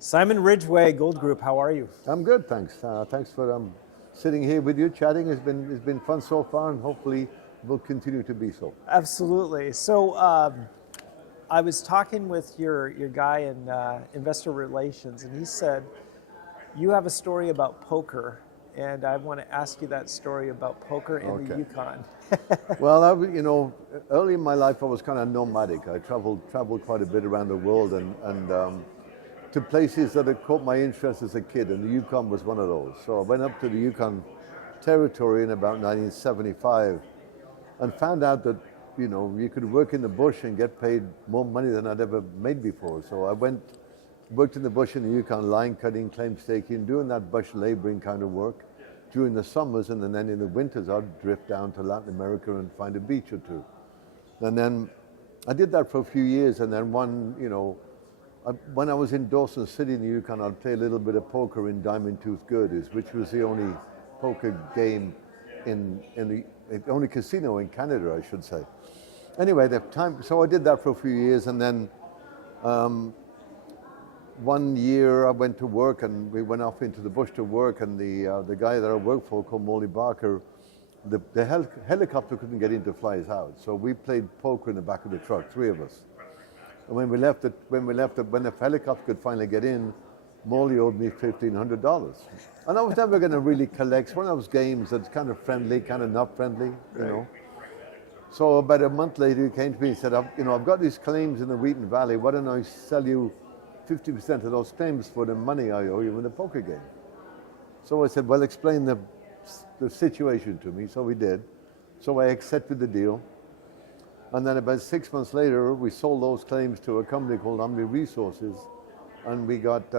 Simon Ridgway, Gold Group, how are you? I'm good, thanks. Thanks for sitting here with you, chatting. It's been fun so far, and hopefully will continue to be so. Absolutely. So I was talking with your guy in investor relations, and he said you have a story about poker, and I want to ask you that story about poker in the Yukon. Well, early in my life I was kind of nomadic. I traveled quite a bit around the world, and to places that had caught my interest as a kid, and the Yukon was one of those. So I went up to the Yukon Territory in about 1975 and found out that, you could work in the bush and get paid more money than I'd ever made before. So I worked in the bush in the Yukon, line cutting, claim staking, doing that bush laboring kind of work during the summers, and then in the winters I'd drift down to Latin America and find a beach or two. And then I did that for a few years, and then when I was in Dawson City in the Yukon, I'd play a little bit of poker in Diamond Tooth Girders, which was the only poker game in the only casino in Canada, I should say. Anyway, so I did that for a few years, and then one year I went to work, and we went off into the bush to work, and the guy that I worked for, called Molly Barker, the helicopter couldn't get in to fly his house, so we played poker in the back of the truck, three of us. And when the helicopter could finally get in, Molly owed me $1,500. And I was never going to really collect. It's one of those games that's kind of friendly, kind of not friendly, you know. So about a month later, he came to me and said, I've got these claims in the Wheaton Valley. Why don't I sell you 50% of those claims for the money I owe you in the poker game? So I said, well, explain the situation to me. So we did. So I accepted the deal. And then about 6 months later, we sold those claims to a company called Omni Resources, and we got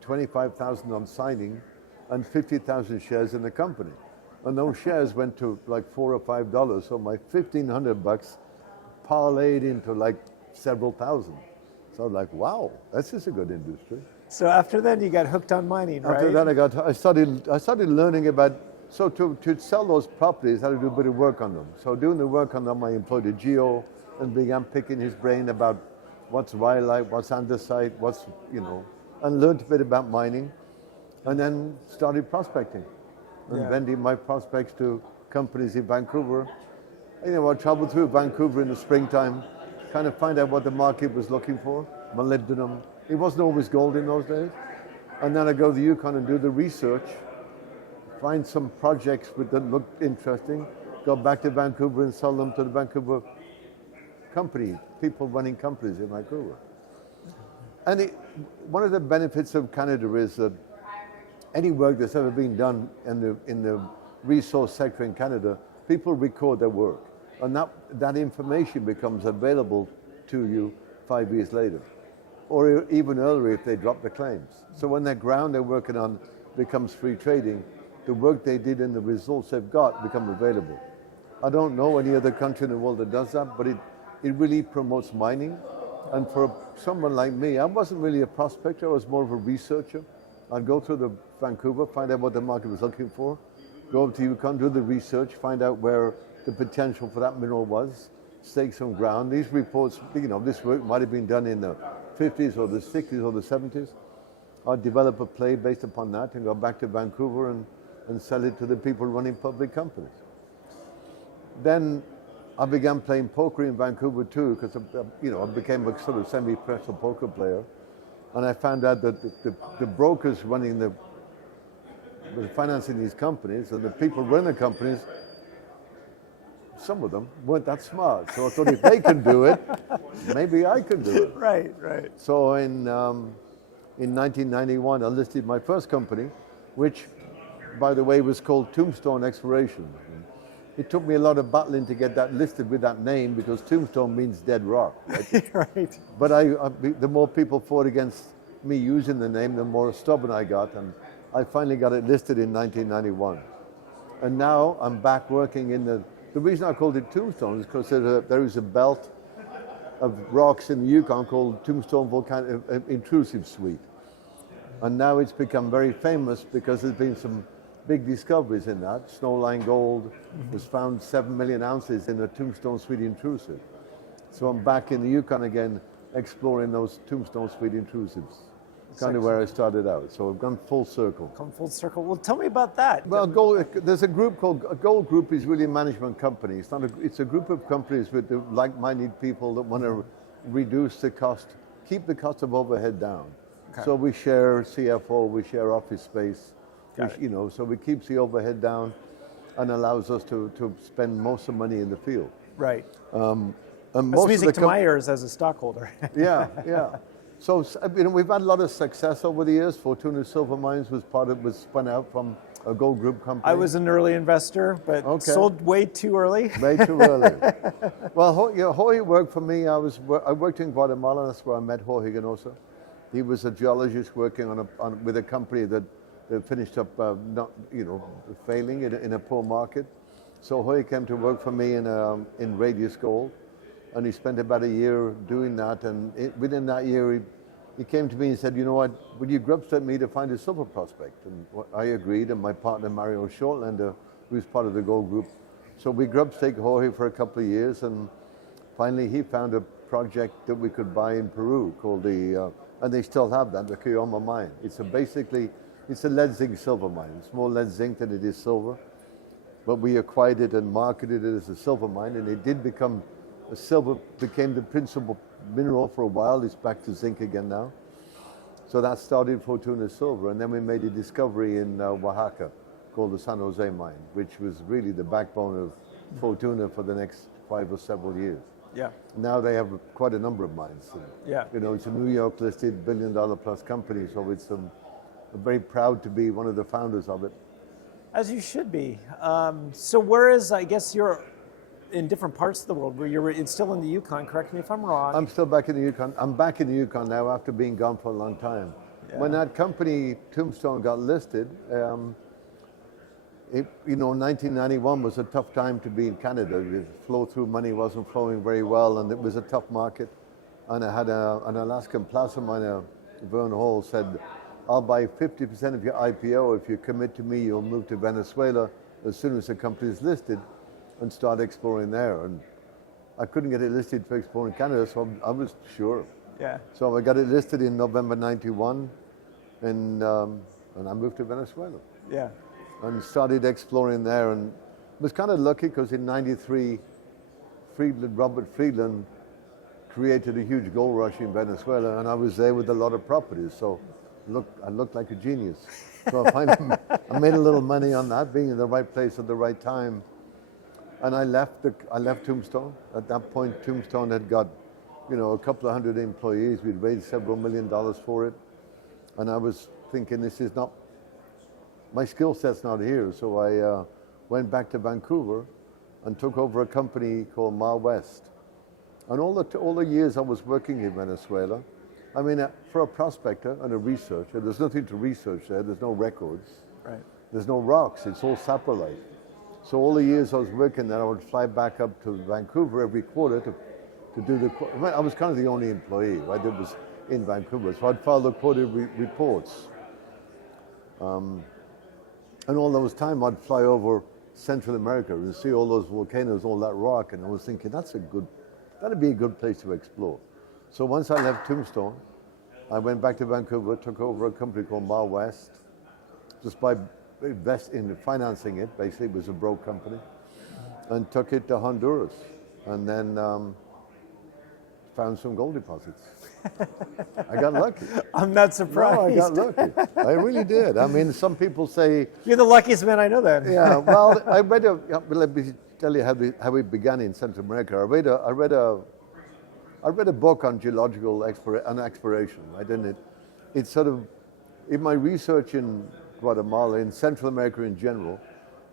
25,000 on signing and 50,000 shares in the company. And those shares went to like $4 or $5, so my $1,500 parlayed into like several thousand. So I was like, wow, this is a good industry. So after that, you got hooked on mining, right? After that, I started learning about. So to sell those properties, I had to do a bit of work on them. So doing the work on them, I employed a geo and began picking his brain about what's rhyolite, what's andesite, and learned a bit about mining, and then started prospecting and vending my prospects to companies in Vancouver. I traveled through Vancouver in the springtime, kind of find out what the market was looking for, molybdenum. It wasn't always gold in those days. And then I go to the Yukon and do the research, find some projects that looked interesting, go back to Vancouver and sell them to the Vancouver company, people running companies in Vancouver. And one of the benefits of Canada is that any work that's ever been done in the resource sector in Canada, people record their work. And that information becomes available to you 5 years later, or even earlier if they drop the claims. So when that ground they're working on becomes free trading, the work they did and the results they've got become available. I don't know any other country in the world that does that, but it really promotes mining. And for someone like me, I wasn't really a prospector, I was more of a researcher. I'd go through the Vancouver, find out what the market was looking for, go over to Yukon, do the research, find out where the potential for that mineral was, stake some ground. These reports, this work might have been done in the 50s or the 60s or the 70s. I'd develop a play based upon that and go back to Vancouver and sell it to the people running public companies. Then I began playing poker in Vancouver too, because I became a sort of semi-professional poker player, and I found out that the brokers running were financing these companies, and the people running the companies, some of them weren't that smart. So I thought if they can do it, maybe I can do it. Right. So in 1991, I listed my first company, which, by the way, was called Tombstone Exploration. It took me a lot of battling to get that listed with that name, because Tombstone means dead rock. Right? Right. But the more people fought against me using the name, the more stubborn I got, and I finally got it listed in 1991. And now I'm back working in the reason I called it Tombstone is because there is a belt of rocks in the Yukon called Tombstone Intrusive Suite. And now it's become very famous because there's been some big discoveries in that. Snowline gold was found 7 million ounces in a Tombstone sweet intrusive. So I'm back in the Yukon again, exploring those Tombstone sweet intrusives. Kind of where I started out. So I've gone full circle. Come full circle. Well, tell me about that. Well, there's a group called a Gold Group is really a management company. It's a group of companies with the like-minded people that want to reduce the cost, keep the cost of overhead down. Okay. So we share CFO, we share office space, Got it. so we keep the overhead down and allows us to spend most of the money in the field. Right. And That's most music of the to my ears as a stockholder. Yeah. So we've had a lot of success over the years. Fortuna Silver Mines was spun out from a Gold Group company. I was an early investor, but sold way too early. Way too early. Well, Jorge worked for me. I worked in Guatemala. That's where I met Jorge Ganosa. He was a geologist working with a company that finished up failing in a poor market. So Jorge came to work for me in Radius Gold. And he spent about a year doing that. And within that year, he came to me and said, you know what, would you grubstake me to find a silver prospect? And I agreed, and my partner, Mario Shortlander, who's part of the Gold Group. So we grubstaked Jorge for a couple of years, and finally he found a project that we could buy in Peru called and they still have that, the Cuyama mine. It's a lead zinc silver mine. It's more lead zinc than it is silver. But we acquired it and marketed it as a silver mine, and it did become silver became the principal mineral for a while. It's back to zinc again now. So that started Fortuna Silver. And then we made a discovery in Oaxaca called the San Jose mine, which was really the backbone of Fortuna for the next 5 or several years. Yeah. Now they have quite a number of mines. And, it's a New York listed $1 billion plus company. So I'm very proud to be one of the founders of it. As you should be. So where is, I guess you're in different parts of the world where it's still in the Yukon, correct me if I'm wrong. I'm still back in the Yukon. I'm back in the Yukon now after being gone for a long time. Yeah. When that company, Tombstone, got listed, 1991 was a tough time to be in Canada. The flow-through money wasn't flowing very well, and it was a tough market. And I had an Alaskan placer miner, Vern Hall, said, I'll buy 50% of your IPO. If you commit to me, you'll move to Venezuela as soon as the company is listed and start exploring there. And I couldn't get it listed for exploring Canada, so I was sure. Yeah. So I got it listed in November 91, and I moved to Venezuela. Yeah. And started exploring there, and was kind of lucky because in 93, Robert Friedland created a huge gold rush in Venezuela, and I was there with a lot of properties, so I looked like a genius. So I made a little money on that, being in the right place at the right time. And I left Tombstone. At that point, Tombstone had got, a couple of hundred employees. We'd raised several $1 million for it. And I was thinking, this is not, my skill set's not here. So I went back to Vancouver and took over a company called Mar West. And all the years I was working in Venezuela, I mean, for a prospector and a researcher, there's nothing to research there. There's no records. Right. There's no rocks. It's all saprolite. So all the years I was working there, I would fly back up to Vancouver every quarter to do I was kind of the only employee, right, that was in Vancouver. So I'd file the quarterly reports. And all those time I'd fly over Central America and see all those volcanoes, all that rock, and I was thinking, that'd be a good place to explore. So once I left Tombstone, I went back to Vancouver, took over a company called Mar West, just by in financing it. Basically, it was a broke company, and took it to Honduras, and then found some gold deposits. I got lucky. I'm not surprised. No, I got lucky. I really did. I mean, some people say you're the luckiest man I know. That. Yeah. Well, let me tell you how we began in Central America. I read a book on geological exploration, right? And it sort of, in my research in Guatemala, in Central America in general,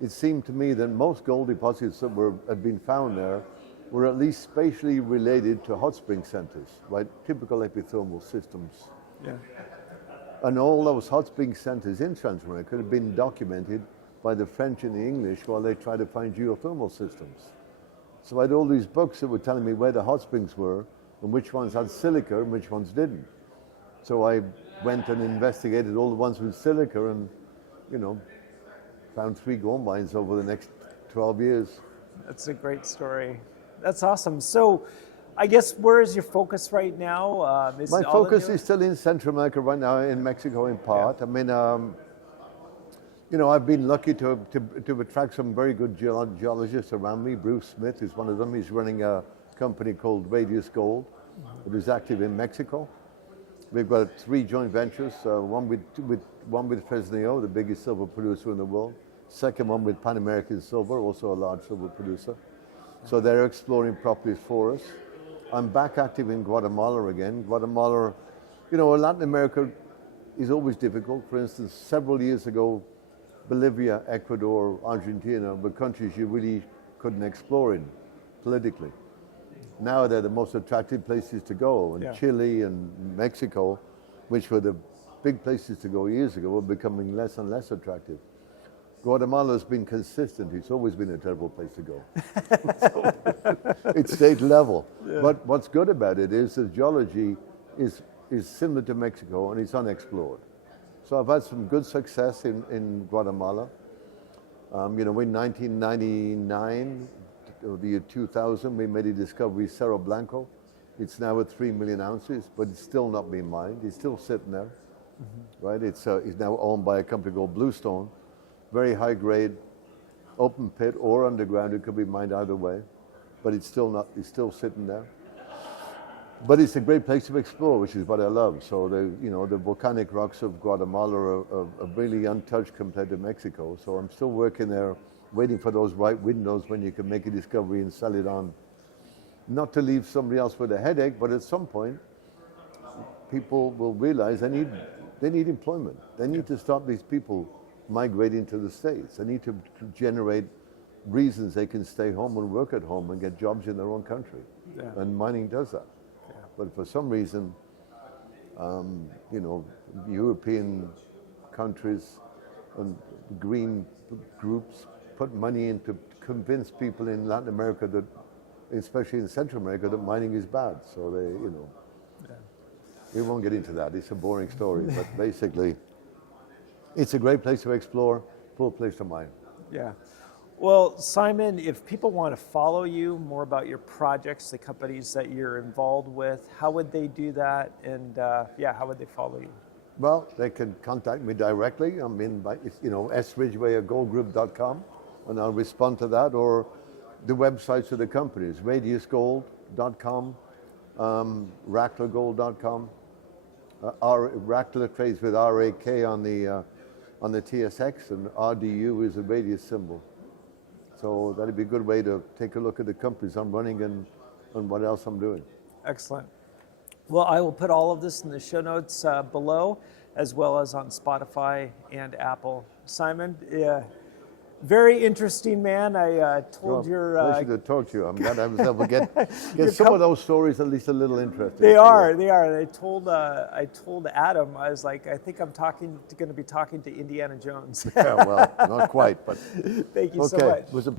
it seemed to me that most gold deposits that had been found there were at least spatially related to hot spring centers, right? Typical epithermal systems. Yeah. And all those hot spring centers in Central America had been documented by the French and the English while they tried to find geothermal systems. So I had all these books that were telling me where the hot springs were and which ones had silica and which ones didn't. So I went and investigated all the ones with silica and, found 3 gold mines over the next 12 years. That's a great story. That's awesome. So, I guess where is your focus right now? My focus is still in Central America right now, in Mexico in part. Yeah. I mean, you know, I've been lucky to attract some very good geologists around me. Bruce Smith is one of them. He's running a company called Radius Gold. It is active in Mexico. We've got 3 joint ventures, one with Fresnillo, the biggest silver producer in the world. Second one with Pan American Silver, also a large silver producer. So they're exploring properties for us. I'm back active in Guatemala again. Guatemala, you know, Latin America is always difficult. For instance, several years ago, Bolivia, Ecuador, Argentina were countries you really couldn't explore in politically. Now they're the most attractive places to go, and Chile and Mexico, which were the big places to go years ago, are becoming less and less attractive. Guatemala has been consistent. It's always been a terrible place to go. It's state level. Yeah. But what's good about it is the geology is similar to Mexico, and it's unexplored. So I've had some good success in Guatemala. You know, in 1999, the year 2000, we made a discovery, Cerro Blanco. It's now at 3 million ounces, but it's still not being mined. It's still sitting there, right? It's now owned by a company called Bluestone. Very high grade, open pit or underground. It could be mined either way, but it's still sitting there. But it's a great place to explore, which is what I love. So the volcanic rocks of Guatemala are really untouched compared to Mexico. So I'm still working there, waiting for those right windows when you can make a discovery and sell it on. Not to leave somebody else with a headache, but at some point, people will realize they need employment. They need to stop these people migrating to the States. They need to generate reasons they can stay home and work at home and get jobs in their own country. Yeah. And mining does that. Yeah. But for some reason, you know, European countries and green groups put money in to convince people in Latin America that, especially in Central America, that mining is bad. So they, you know, we won't get into that. It's a boring story, but basically, it's a great place to explore, full place to mine. Yeah. Well, Simon, if people want to follow you, more about your projects, the companies that you're involved with, how would they do that? And how would they follow you? Well, they can contact me directly. I'm in by, you know, sridgway@goldgroup.com, and I'll respond to that, or the websites of the companies, radiusgold.com, racklergold.com. Rackler trades with RAK on the TSX, and RDU is a radius symbol. So that'd be a good way to take a look at the companies I'm running and what else I'm doing. Excellent. Well, I will put all of this in the show notes below, as well as on Spotify and Apple. Simon, very interesting, man. I told your... pleasure to talk to you. I'm glad I was able to get some of those stories at least a little interesting. They are. I told Adam, I was like, I think I'm going to be talking to Indiana Jones. Yeah, well, not quite, but... Thank you so much. It was a...